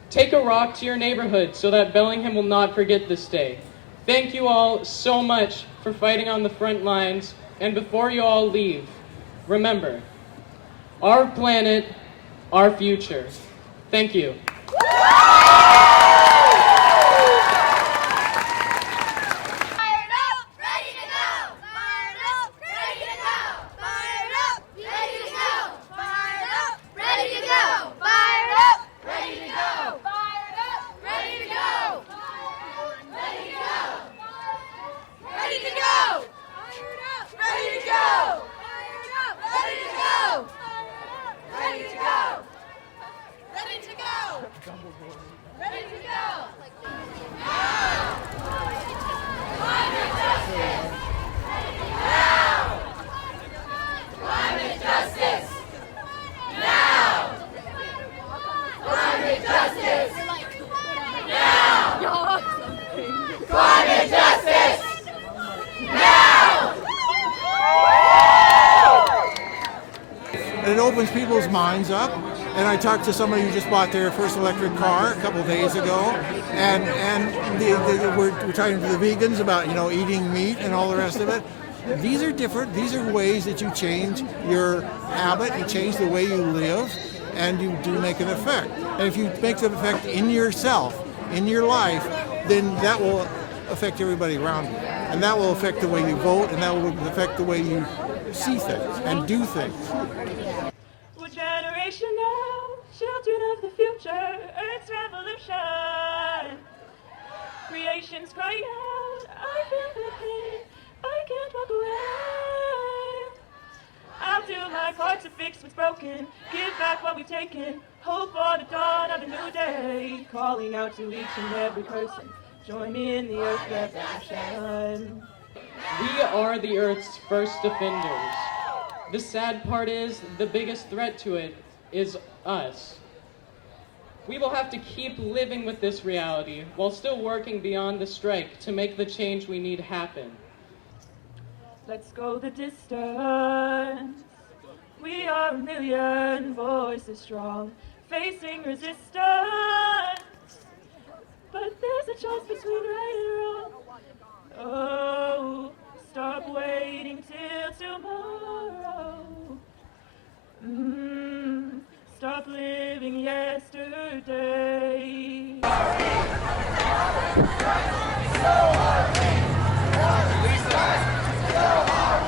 take a rock to your neighborhood so that Bellingham will not forget this day. Thank you all so much for fighting on the front lines, and before you all leave, remember, our planet, our future. Thank you. It opens people's minds up. And I talked to somebody who just bought their first electric car a couple of days ago, and we're talking to the vegans about, eating meat and all the rest of it. These are different. These are ways that you change your habit, you change the way you live, and you do make an effect. And if you make an effect in yourself, in your life, then that will affect everybody around you. And that will affect the way you vote, and that will affect the way you see things and do things. We're generation now, children of the future, Earth's revolution. Creation's crying out, I feel the pain, I can't walk away. I'll do my part to fix what's broken, give back what we've taken, hope for the dawn of a new day. Calling out to each and every person, join me in the Earth revolution. We are the Earth's first defenders. The sad part is, the biggest threat to it is us. We will have to keep living with this reality while still working beyond the strike to make the change we need happen. Let's go the distance. We are a million voices strong, facing resistance. But there's a choice between right and wrong. Oh, stop waiting till tomorrow. Stop living yesterday. So hard.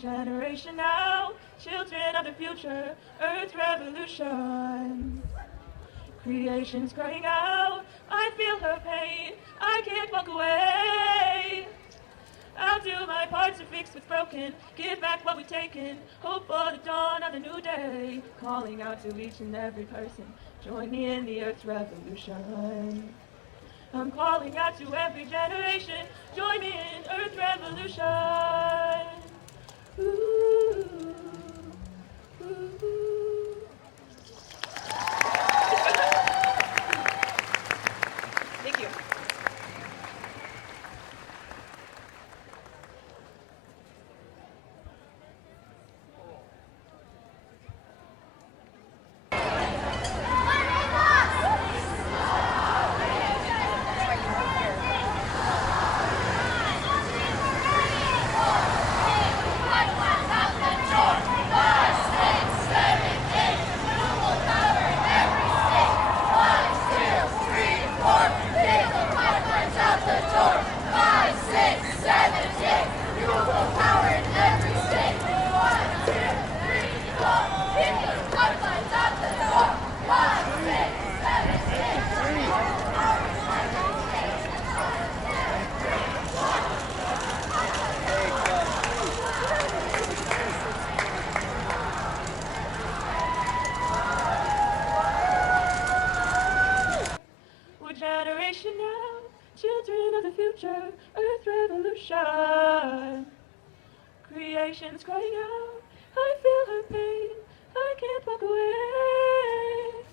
generation now, children of the future, Earth revolution. Creation's crying out, I feel her pain, I can't walk away. I'll do my part to fix what's broken, give back what we've taken, hope for the dawn of a new day. Calling out to each and every person, join me in the Earth revolution. I'm calling out to every generation, join me in Earth revolution. Ooh, ooh. Thank you. Generation now, children of the future, Earth revolution. Creation's crying out, I feel her pain, I can't walk away.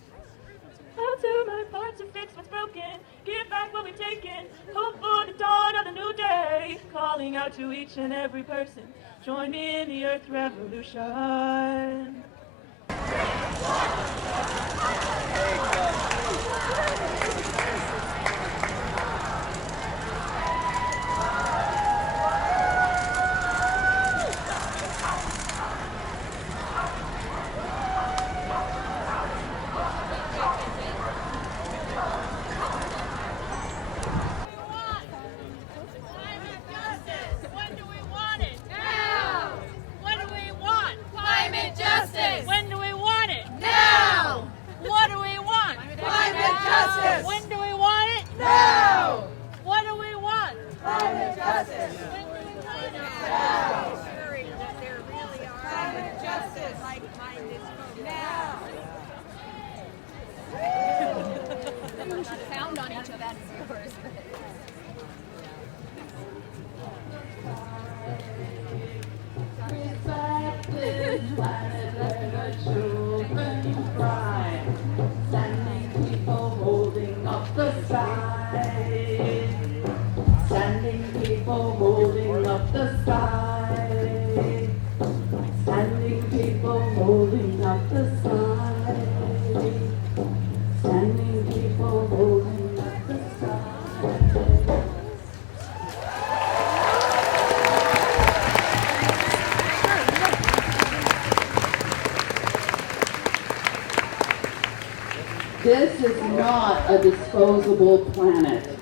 I'll do my part to fix what's broken, give back what we've taken, hope for the dawn of the new day. Calling out to each and every person, join me in the Earth revolution. Found on each of that is yours. Standing people holding up the sky. Standing people holding up the sky. Standing people holding up the sky. Standing people holding up the sky. This is not a disposable planet.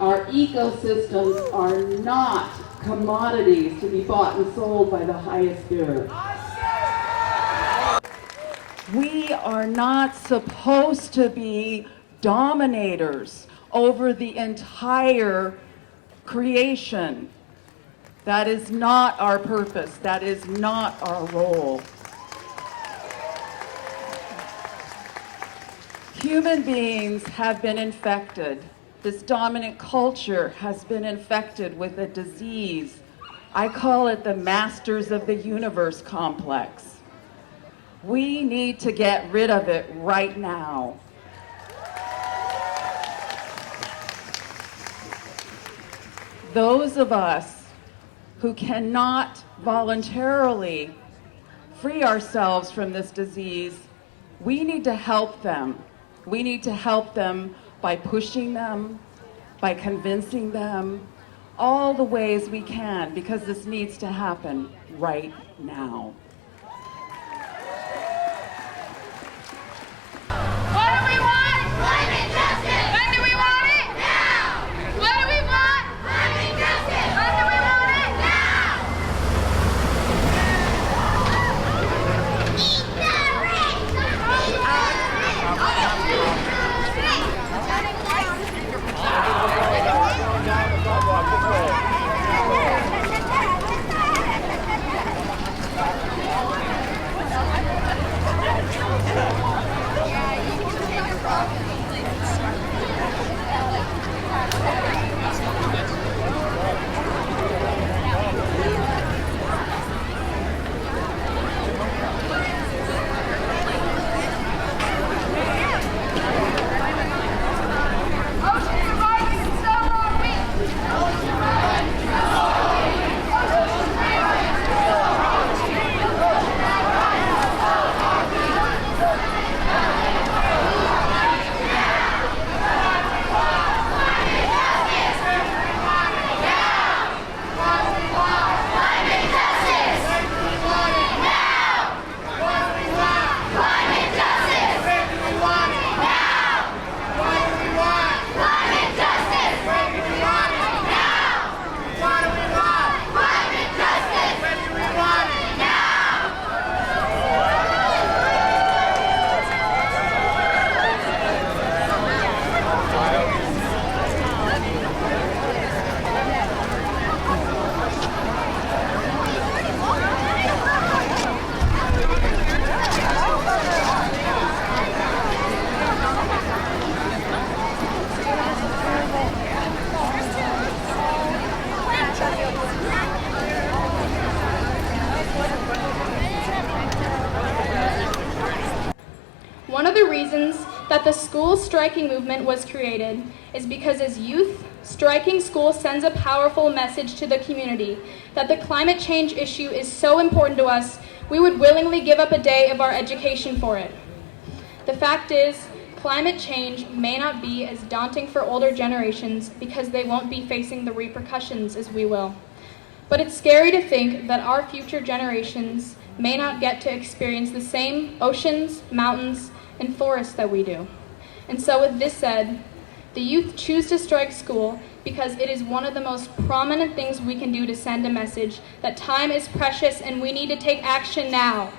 Our ecosystems are not commodities to be bought and sold by the highest bidder. We are not supposed to be dominators over the entire creation. That is not our purpose. That is not our role. Human beings have been infected. This dominant culture has been infected with a disease. I call it the Masters of the Universe complex. We need to get rid of it right now. Those of us who cannot voluntarily free ourselves from this disease, we need to help them. We need to help them by pushing them, by convincing them, all the ways we can, because this needs to happen right now. What do we want? Climate justice! When do we want it? Now! What do we want? Climate justice! When do we want it? Now! the reasons that the school striking movement was created is because as youth, striking school sends a powerful message to the community that the climate change issue is so important to us, we would willingly give up a day of our education for it. The fact is, climate change may not be as daunting for older generations because they won't be facing the repercussions as we will. But it's scary to think that our future generations may not get to experience the same oceans, mountains, and forests that we do. And so with this said, the youth choose to strike school because it is one of the most prominent things we can do to send a message that time is precious and we need to take action now.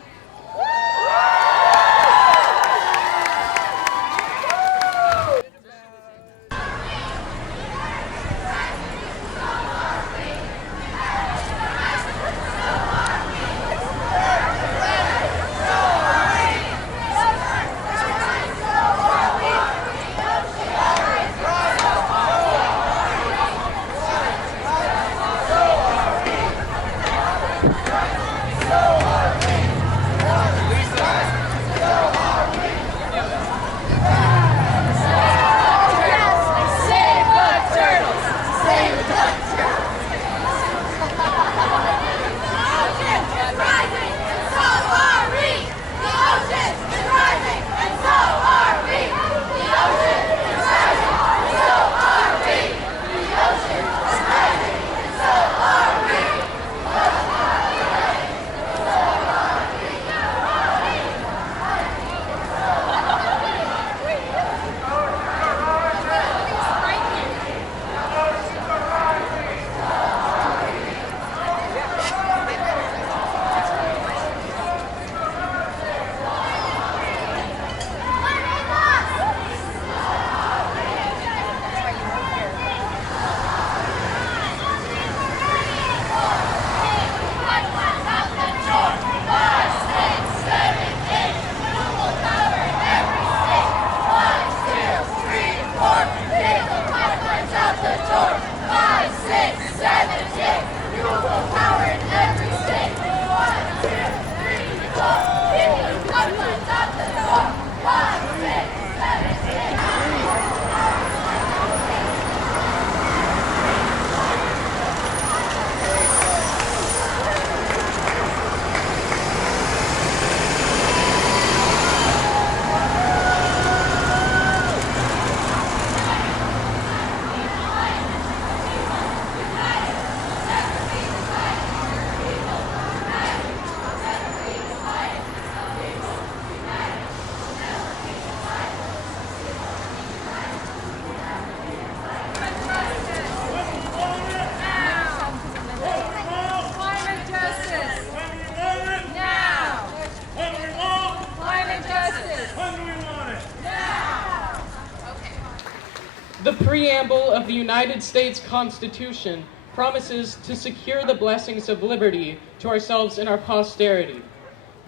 The preamble of the United States Constitution promises to secure the blessings of liberty to ourselves and our posterity.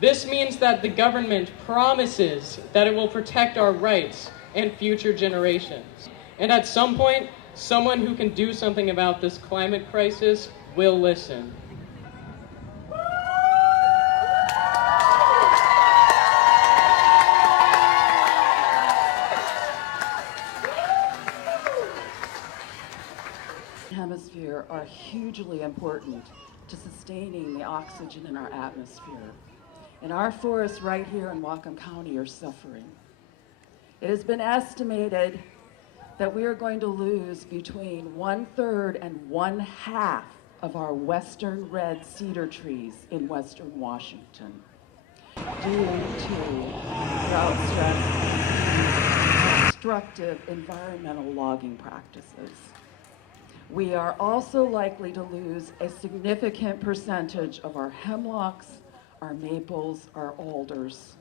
This means that the government promises that it will protect our rights and future generations. And at some point, someone who can do something about this climate crisis will listen. Hemisphere are hugely important to sustaining the oxygen in our atmosphere. And our forests right here in Whatcom County are suffering. It has been estimated that we are going to lose between 1/3 and 1/2 of our western red cedar trees in western Washington due to drought stress and destructive environmental logging practices. We are also likely to lose a significant percentage of our hemlocks, our maples, our alders,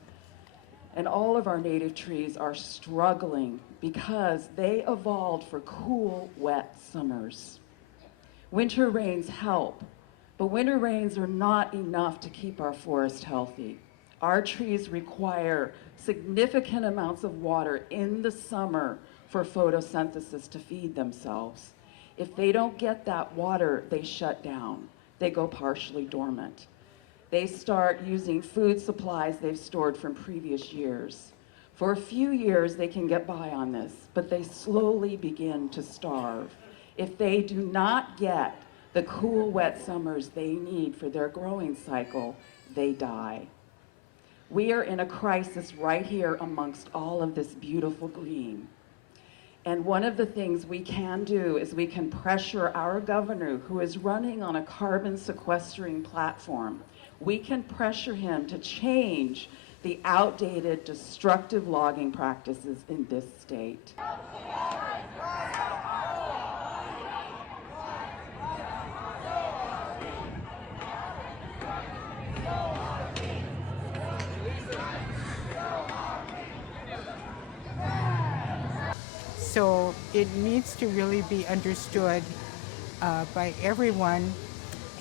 and all of our native trees are struggling because they evolved for cool, wet summers. Winter rains help, but winter rains are not enough to keep our forest healthy. Our trees require significant amounts of water in the summer for photosynthesis to feed themselves. If they don't get that water, they shut down. They go partially dormant. They start using food supplies they've stored from previous years. For a few years, they can get by on this, but they slowly begin to starve. If they do not get the cool, wet summers they need for their growing cycle, they die. We are in a crisis right here amongst all of this beautiful green. And one of the things we can do is we can pressure our governor, who is running on a carbon sequestering platform. We can pressure him to change the outdated, destructive logging practices in this state. So it needs to really be understood by everyone,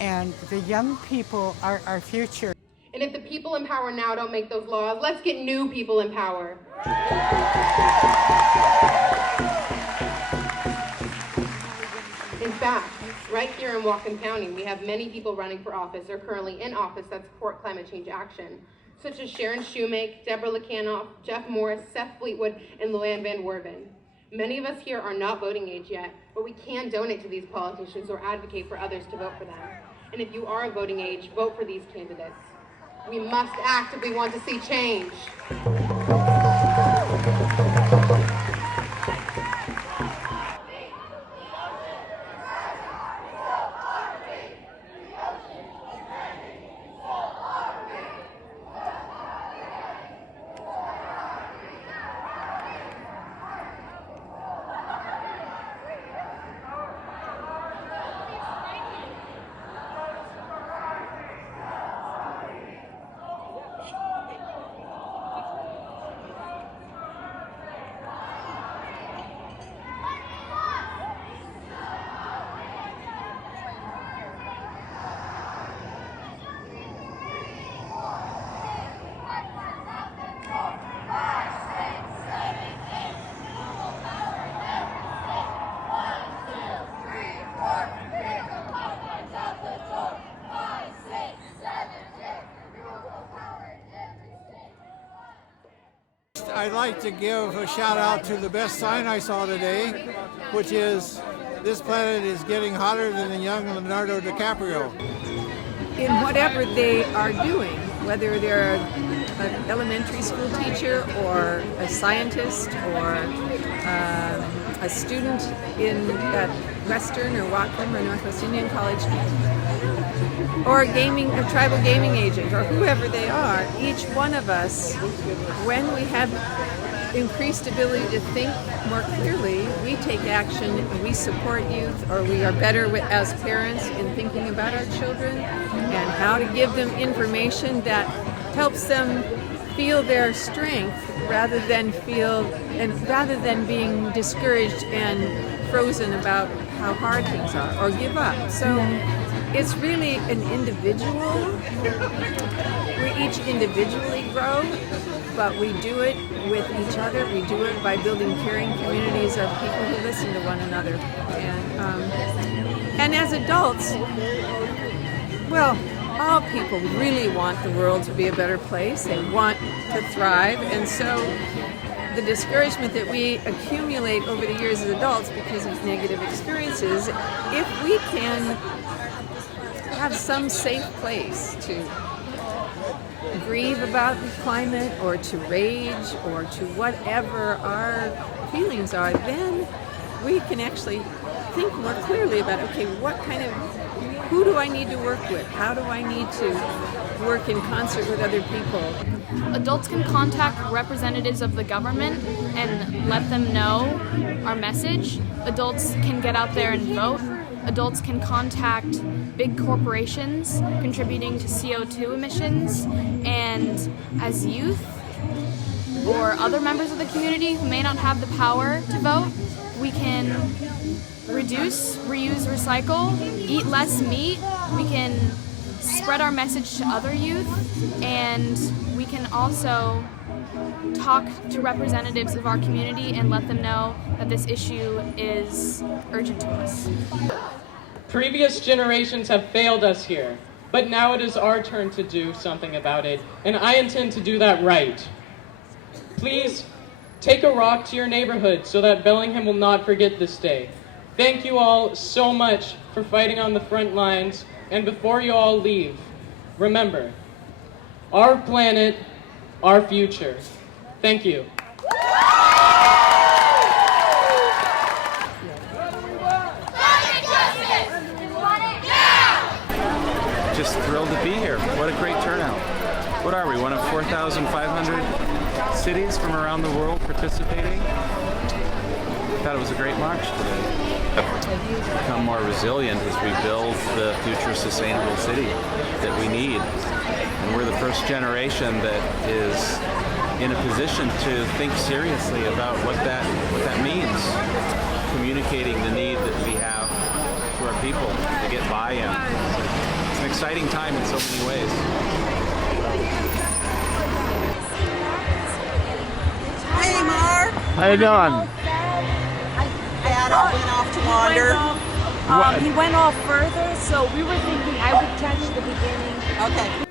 and the young people are our future. And if the people in power now don't make those laws, let's get new people in power. In fact, right here in Whatcom County, we have many people running for office or currently in office that support climate change action, such as Sharon Shoemake, Deborah Lacanoff, Jeff Morris, Seth Fleetwood, and Luann Van Werven. Many of us here are not voting age yet, but we can donate to these politicians or advocate for others to vote for them. And if you are of voting age, vote for these candidates. We must act if we want to see change. I'd like to give a shout out to the best sign I saw today, which is, "This planet is getting hotter than the young Leonardo DiCaprio." In whatever they are doing, whether they're an elementary school teacher or a scientist or a student at Western or Whatcom or Northwest Indian College, or a tribal gaming agent, or whoever they are, each one of us, when we have increased ability to think more clearly, we take action and we support youth, or we are better as parents in thinking about our children and how to give them information that helps them feel their strength rather than being discouraged and frozen about how hard things are or give up. So it's really an individual. We each individually grow, but we do it with each other. We do it by building caring communities of people who listen to one another. And as adults, well, all people really want the world to be a better place. They want to thrive. And so the discouragement that we accumulate over the years as adults because of negative experiences, if we can have some safe place to grieve about the climate or to rage or to whatever our feelings are, then we can actually think more clearly about, okay, who do I need to work with? How do I need to work in concert with other people? Adults can contact representatives of the government and let them know our message. Adults can get out there and vote. Adults can contact big corporations contributing to CO2 emissions, and as youth or other members of the community who may not have the power to vote, we can reduce, reuse, recycle, eat less meat. We can spread our message to other youth, and we can also talk to representatives of our community and let them know that this issue is urgent to us. Previous generations have failed us here, but now it is our turn to do something about it, and I intend to do that right. Please take a rock to your neighborhood so that Bellingham will not forget this day. Thank you all so much for fighting on the front lines, and before you all leave, remember, our planet, our future. Thank you. Just thrilled to be here. What a great turnout. What are we, one of 4,500 cities from around the world participating? Thought it was a great march today. Become more resilient as we build the future sustainable city that we need. And we're the first generation that is in a position to think seriously about what that means. Communicating the need that we have to our people to get buy-in. It's an exciting time in so many ways. Hey, Mark. How you doing? Dad went off to wander. He went off further, so we were thinking I would catch the beginning. Okay.